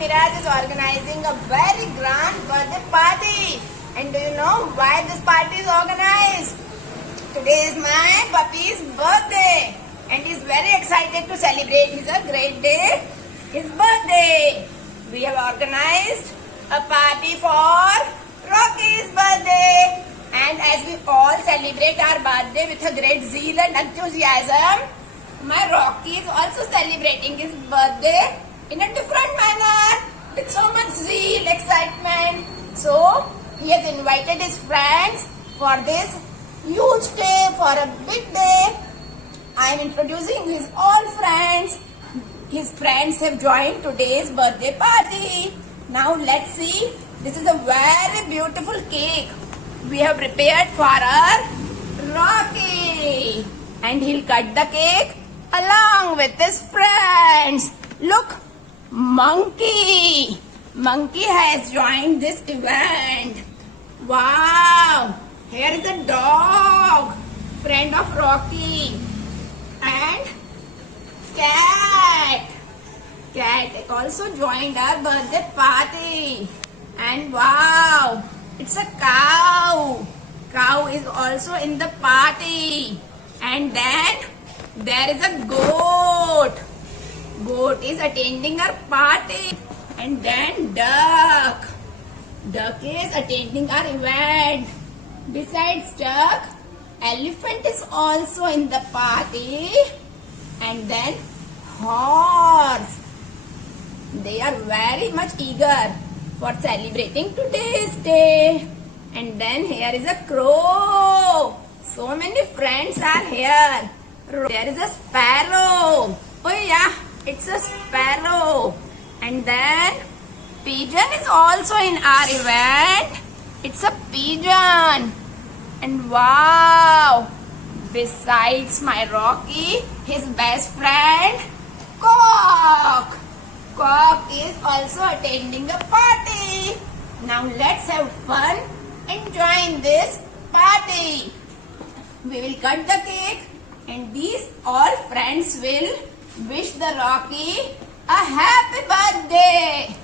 Miraj is organizing a very grand birthday party. And do you know why this party is organized? Today is my puppy's birthday. And he's very excited to celebrate. It's a great day. His birthday. We have organized a party for Rocky's birthday. And as we all celebrate our birthday with a great zeal and enthusiasm, my Rocky is also celebrating his birthday in a different manner with so much zeal, excitement. So he has invited his friends for this huge day, for a big day. I am introducing his all friends. His friends have joined today's birthday party. Now let's see. This is a very beautiful cake we have prepared for our Rocky. And he'll cut the cake along with his friends. Look, Monkey. Monkey has joined this event. Wow. Here is a dog, friend of Rocky. And cat. Cat also joined our birthday party. And wow, it's a cow. Cow is also in the party. And then there is a goat. Goat is attending our party. And then duck. Duck is attending our event. Besides duck, elephant is also in the party. And then horse. They are very much eager for celebrating today's day. And then here is a crow. So many friends are here. There is a sparrow. Oh yeah, it's a sparrow. And then pigeon is also in our event. It's a pigeon. And wow, besides my Rocky, his best friend, cock. Cock is also attending the party. Now let's have fun and join this party. We will cut the cake and these all friends will wish the Rocky a happy birthday.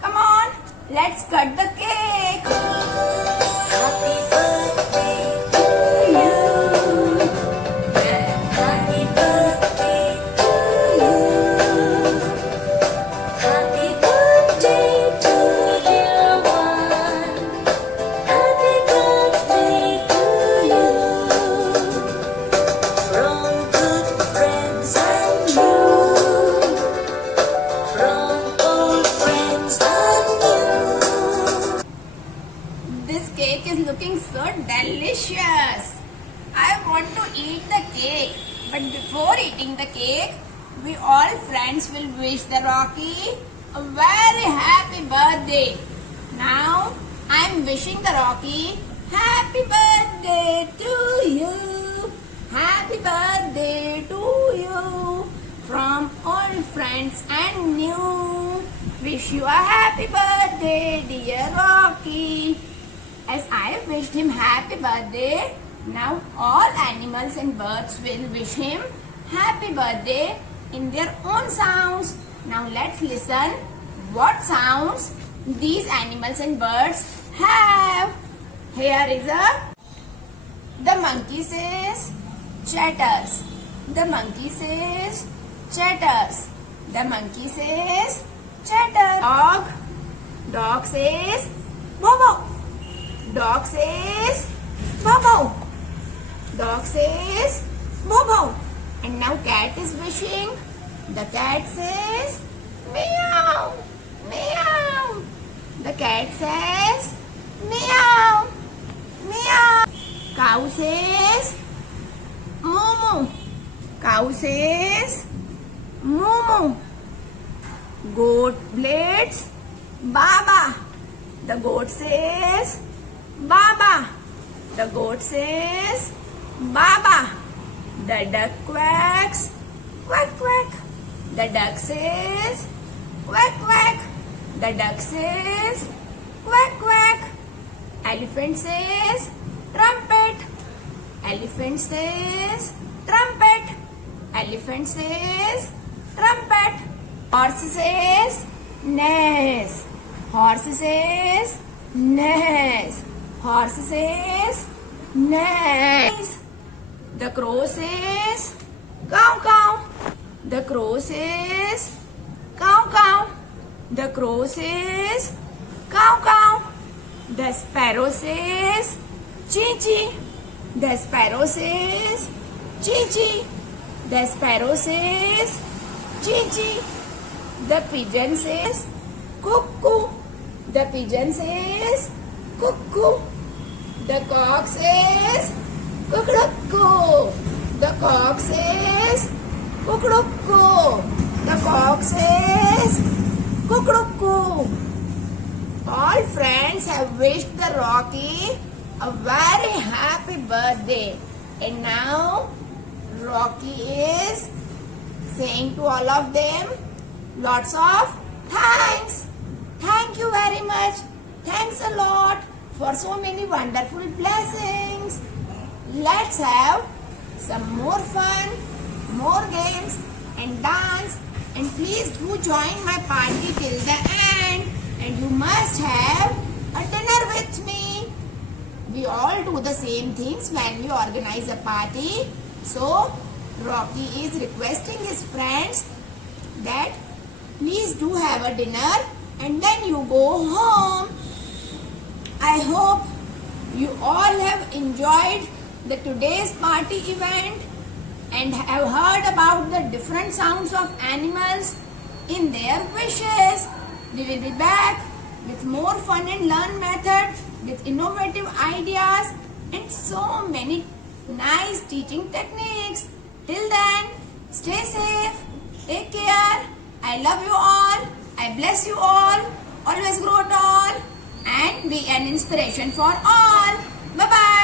Come on, let's cut the cake. Happy birthday to you. Happy birthday to you. Happy birthday to dear one. Happy birthday to you. From good friends and you. From old friends and new. This cake is looking so delicious. I want to eat the cake. But before eating the cake, we all friends will wish the Rocky a very happy birthday. Now, I am wishing the Rocky happy birthday to you. Happy birthday to you. From old friends and new. Wish you a happy birthday, dear Rocky. As I have wished him happy birthday, now all animals and birds will wish him happy birthday in their own sounds. Now let's listen what sounds these animals and birds have. Here is the monkey says chatters. The monkey says chatters. The monkey says chatters. Dog says bow bow. Dog says bow bow. Dog says bow bow. And now cat is wishing. The cat says meow, meow. The cat says meow, meow. Cow says moo moo. Cow says moo moo. Goat bleats baba. The goat says baba. The goat says baba. The duck quacks quack quack. The duck says quack quack. The duck says quack quack. Elephant says trumpet. Elephant says trumpet. Elephant says trumpet. Horse says nest. Horse says nest. Horse says nest. The crow says cow cow. The crow says cow cow. The crow says cow cow. The sparrow says chee chee. The sparrow says chee chee. The sparrow says chee chee. The pigeon says cuckoo. The pigeon says cuckoo. The cock says cuckoo. The cock says cuckoo. The cock says cuckoo. All friends have wished the Rocky a very happy birthday. And now Rocky is saying to all of them lots of thanks. Thank you very much. Thanks a lot for so many wonderful blessings. Let's have some more fun, more games and dance. And please do join my party till the end. And you must have a dinner with me. We all do the same things when we organize a party. So Rocky is requesting his friends that please do have a dinner and then you go home. I hope you all have enjoyed the today's party event and have heard about the different sounds of animals in their wishes. We will be back with more fun and learn methods, with innovative ideas and so many nice teaching techniques. Till then, stay safe, take care. I love you all. I bless you all. Always grow tall and be an inspiration for all. Bye-bye.